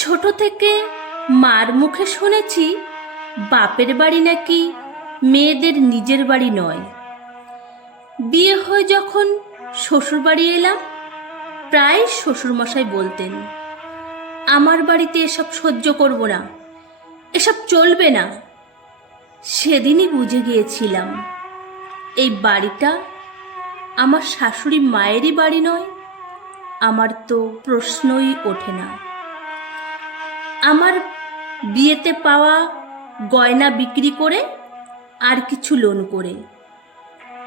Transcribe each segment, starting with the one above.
ছোট থেকে মার মুখে শুনেছি বাপের বাড়ি নাকি মেয়েদের নিজের বাড়ি নয়। বিয়ে হয়ে যখন শ্বশুর বাড়ি এলাম, প্রায় শ্বশুরমশাই বলতেন, আমার বাড়িতে এসব সহ্য করব না, এসব চলবে না। সেদিনই বুঝে গিয়েছিলাম এই বাড়িটা আমার শাশুড়ি মায়েরই বাড়ি নয়। আমার তো প্রশ্নই ওঠে না। আমার বিয়েতে পাওয়া গয়না বিক্রি করে আর কিছু লোন করে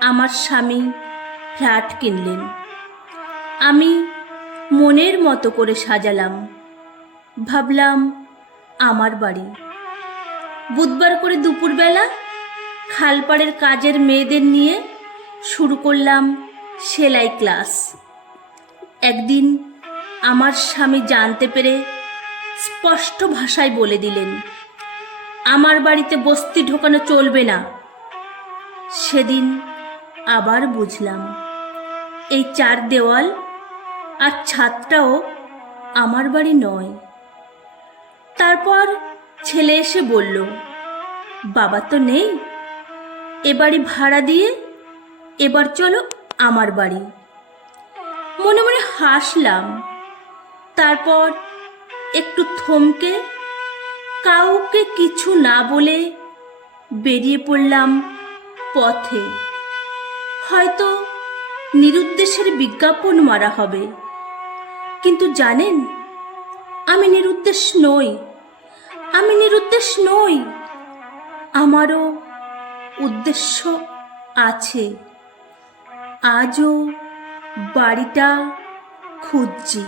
আমার স্বামী ফ্ল্যাট কিনলেন। আমি মনের মতো করে সাজালাম, ভাবলাম আমার বাড়ি। বুধবার করে দুপুরবেলা খালপাড়ের কাজের মেয়েদের নিয়ে শুরু করলাম সেলাই ক্লাস। একদিন আমার স্বামী জানতে পেরে স্পষ্ট ভাষায় বলে দিলেন, আমার বাড়িতে বস্তি ঢোকানো চলবে না। সেদিন আবার বুঝলাম এই চার দেওয়াল আর ছাদটাও আমার বাড়ি নয়। তারপর ছেলে এসে বলল, বাবা তো নেই, এ বাড়ি ভাড়া দিয়ে এবার চলো আমার বাড়ি। মনে মনে হাসলাম। তারপর একটু থমকে কাউকে কিছু না বলে বেরিয়ে পড়লাম পথে। হয়তো নিরুদ্দেশের বিজ্ঞাপন মারা হবে, কিন্তু জানেন, আমি নিরুদ্দেশ নই। আমি নিরুদ্দেশ নই, আমারও উদ্দেশ্য আছে। আজও বাড়িটা খুঁজছি।